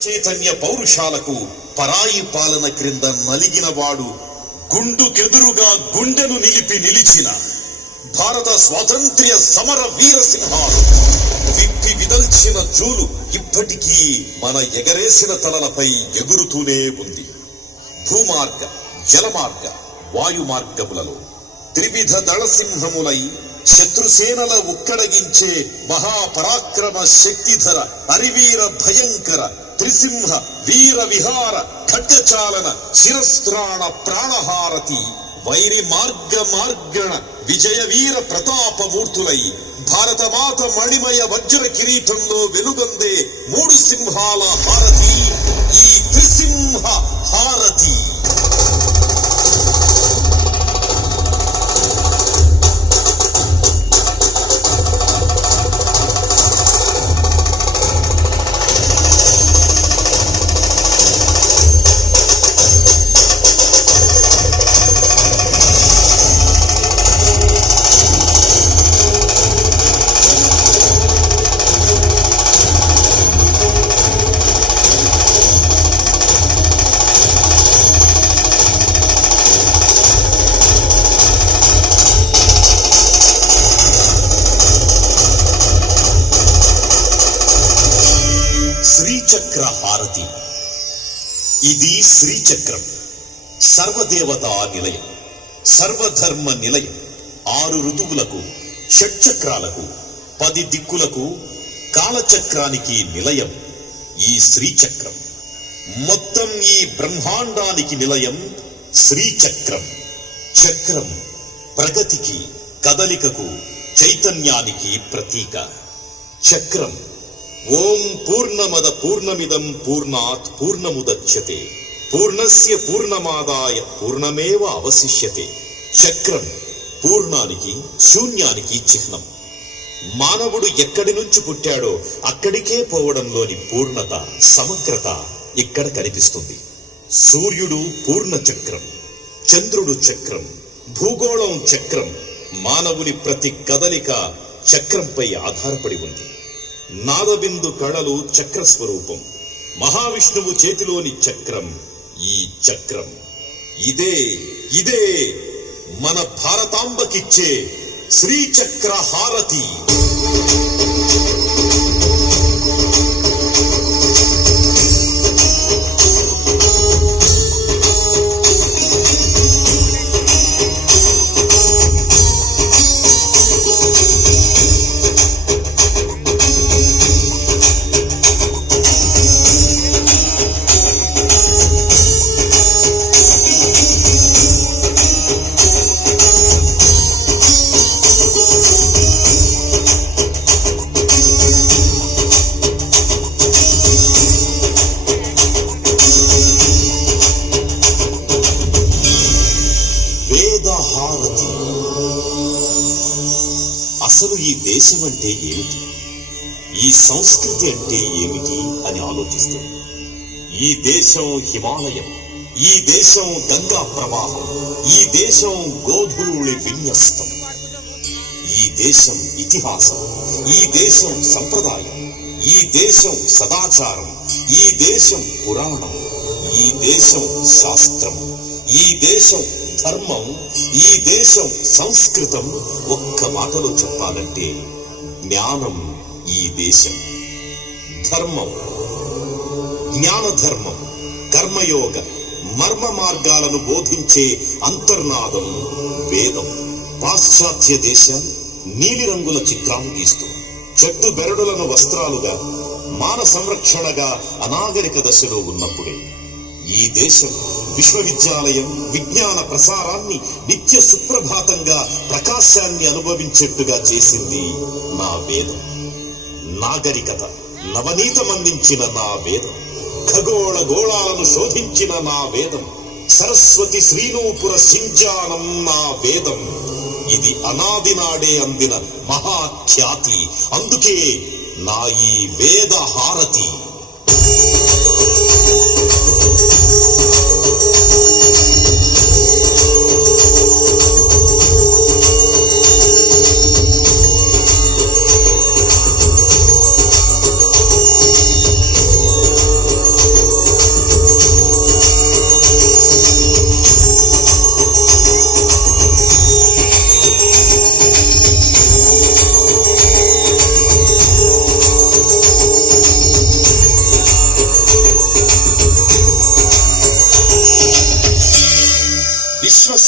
చైతన్య పౌరుషాలకు పరాయి పాలన క్రింద నలిగినవాడు గుండుకెదురుగా గుండెను నిలిపి నిలిచిన భారత స్వాతంత్ర్య సమర వీరసింహాలు విప్పి విదల్చిన జూలు ఇప్పటికీ మన ఎగరేసిన తలలపై ఎగురుతూనే ఉంది. భూమార్గ, జలమార్గ, వాయు మార్గములలో త్రివిధ దళసింహములై శత్రుసేనల ఉక్కడగించే మహాపరాక్రమ శక్తిధర హరివీర భయంకర త్రిసింహ వీర విహార ఖడ్గచాలన శిరస్త్రాణ ప్రాణహారతి వైరి మార్గణ విజయ వీర ప్రతాపమూర్తులై భారతమాత మణిమయ వజ్ర కిరీటంలో వెలుగొందే మూడు సింహాల హారతి ఈ త్రిసింహ హారతి. శ్రీచక్ర హారతి. ఇది శ్రీచక్రం, సర్వదేవతా నిలయం, సర్వధర్మ నిలయం, 6 ఋతువులకు, షట్చక్రాలకు, 10 దిక్కులకు, కాలచక్రానికి నిలయం ఈ శ్రీచక్రం. మొత్తం ఈ బ్రహ్మాండానికి నిలయం శ్రీచక్రం. చక్రం ప్రగతికి, కదలికకు, చైతన్యానికి ప్రతీక. చక్రం ఓం పూర్ణమద పూర్ణమిదం పూర్ణాత్ పూర్ణముదచ్యతే పూర్ణస్య పూర్ణమాదాయ పూర్ణమేవ అవశిష్యతే. చక్రం పూర్ణానికి, శూన్యానికి చిహ్నం. మానవుడు ఎక్కడి నుంచి పుట్టాడో అక్కడికే పోవడంలోని పూర్ణత, సమగ్రత ఇక్కడ కనిపిస్తుంది. సూర్యుడు పూర్ణ చక్రం, చంద్రుడు చక్రం, భూగోళం చక్రం. మానవుని ప్రతి కదలిక చక్రంపై ఆధారపడి ఉంది. నాదబిందు కళలు చక్రస్వరూపం. మహావిష్ణువు చేతిలోని చక్రం ఈ చక్రం. ఇదే మన భారతాంబకిచ్చే శ్రీచక్ర హారతి. హారతి. అసలు ఈ దేశం అంటే ఏమిటి, ఈ సంస్కృతి అంటే ఏమిటి అని ఆలోచిస్తుంది. ఈ దేశం హిమాలయం, ఈ దేశం గంగా ప్రవాహం, ఈ దేశం గోధూళి విన్యస్తం. ఈ దేశం ఇతిహాసం, ఈ దేశం సంప్రదాయం, ఈ దేశం సదాచారం, ఈ దేశం పురాణం, ఈ దేశం శాస్త్రం, ఈ దేశం ధర్మం, ఈ దేశం సంస్కృతం. ఒక్క మాటలో చెప్పాలంటే జ్ఞానం ఈ దేశం. ధర్మం, జ్ఞానధర్మం, కర్మయోగ, మర్మ మార్గాలను బోధించే అంతర్నాదం వేదం. పాశ్చాత్య దేశాలు నీలిరంగుల చిత్రాలు గీస్తూ చెట్టు బెరడులను వస్త్రాలుగా, మాన సంరక్షణగా అనాగరిక దశలో ఉన్నప్పుడే ఈ దేశం విశ్వవిద్యాలయం విజ్ఞాన ప్రసారాన్ని నిత్య సుప్రభాతంగా ప్రకాశాన్ని అనుభవించేట్టుగా చేసింది నా వేదం. నాగరికత నవనీతమందించిన నా వేదం, ఖగోళ గోళాలను శోధించిన నా వేదం, సరస్వతి శ్రీనూపుర సింజానం నా వేదం. ఇది అనాది నాడే అందిన మహాఖ్యాతి. అందుకే నా ఈ వేద హారతి.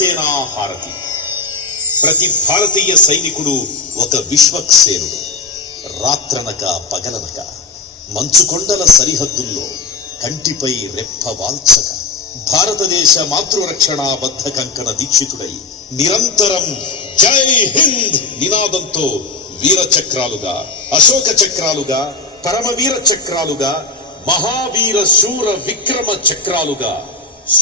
విశ్వసేనా హారతి. ప్రతి భారతీయ సైనికుడు ఒక విశ్వక్సేనుడు. రాత్రనక పగలనక మంచుకొండల సరిహద్దుల్లో కంటిపై రెప్ప వాల్చక భారతదేశ మాతృరక్షణ బద్ధ కంకణ దీక్షితుడై నిరంతరం జై హింద్ నినాదంతో వీర చక్రాలుగా, అశోక చక్రాలుగా, పరమవీర చక్రాలుగా, మహావీర శూర విక్రమ చక్రాలుగా,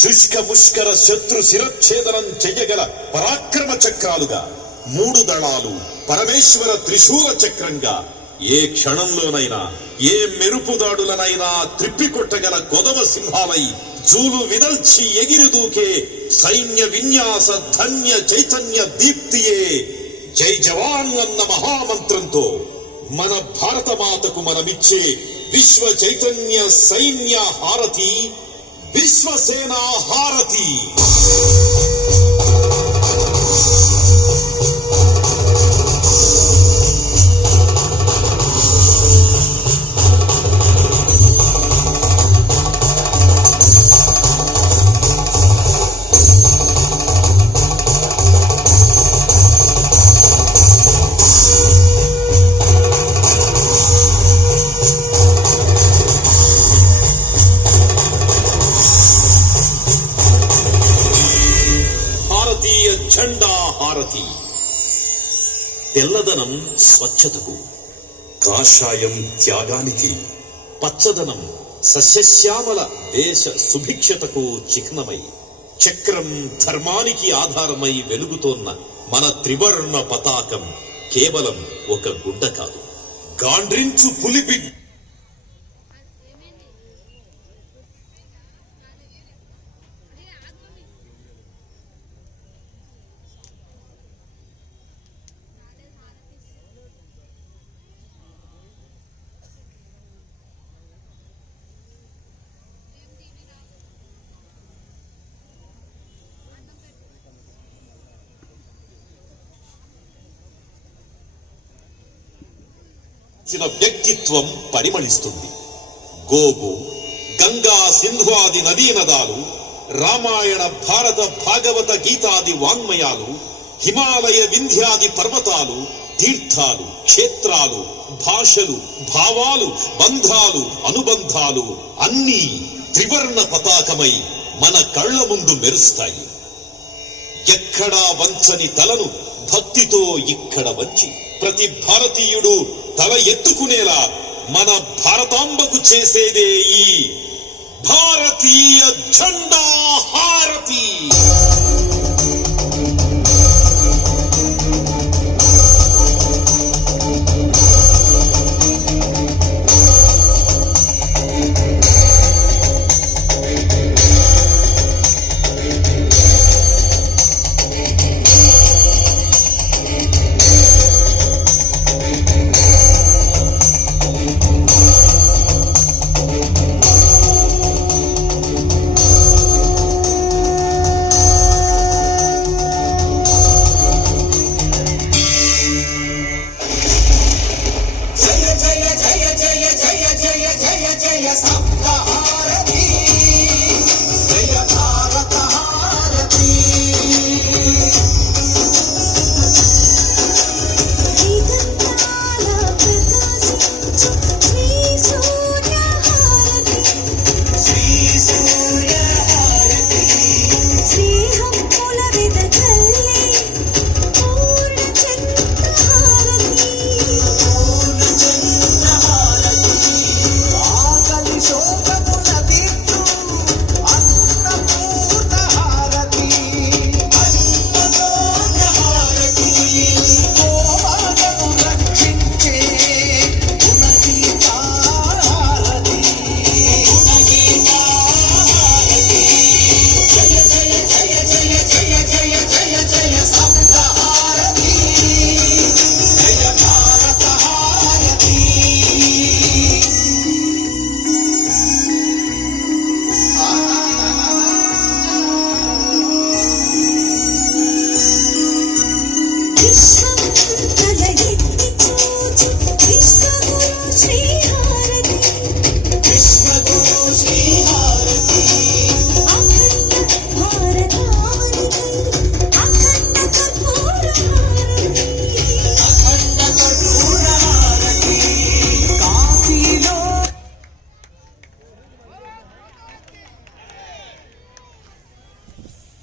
శుష్క ముష్కర శత్రు శిరచ్ఛేదనం చెయ్యగల పరాక్రమ చక్రాలుగా, 3 దళాలు పరమేశ్వర త్రిశూల చక్రంగా, ఏ క్షణంలోనైనా ఏ మెరుపుదాడులనైనా త్రిప్పికొట్టగల గొదమ సింహాలై జూలు విదల్చి ఎగిరి దూకే సైన్య విన్యాస ధన్య చైతన్య దీప్తియే జై జవాన్ అన్న మహామంత్రంతో మన భారతమాతకు మనమిచ్చే విశ్వ చైతన్య సైన్య హారతి, విశ్వసేనా హారతి. జెండా హారతి. తెల్లదనం స్వచ్ఛతకు, కాషాయం త్యాగానికి, పచ్చదనం సస్యశ్యామల దేశ సుభిక్షతకు చిహ్నమై, చక్రం ధర్మానికి ఆధారమై వెలుగుతోన్న మన త్రివర్ణ పతాకం కేవలం ఒక గుడ్డ కాదు, గాండ్రించు పులిబిడ్డ. వ్యక్తిత్వం పరిమళిస్తుంది. గోగు, గంగా, సింధువాది నదీ నదాలు, రామాయణ భారత భాగవత గీతాది వాంగ్మయాలు, హిమాలయ వింధ్యాది పర్వతాలు, తీర్థాలు, క్షేత్రాలు, భాషలు, భావాలు, బంధాలు, అనుబంధాలు అన్నీ త్రివర్ణ పతాకమై మన కళ్ల ముందు మెరుస్తాయి. ఎక్కడా వంచని తలను భక్తితో ఇక్కడ వంచి ప్రతి భారతీయుడు తల ఎత్తుకునేలా మన భారతాంబకు చేసేదే ఈ భారతీయ జెండా హారతి. This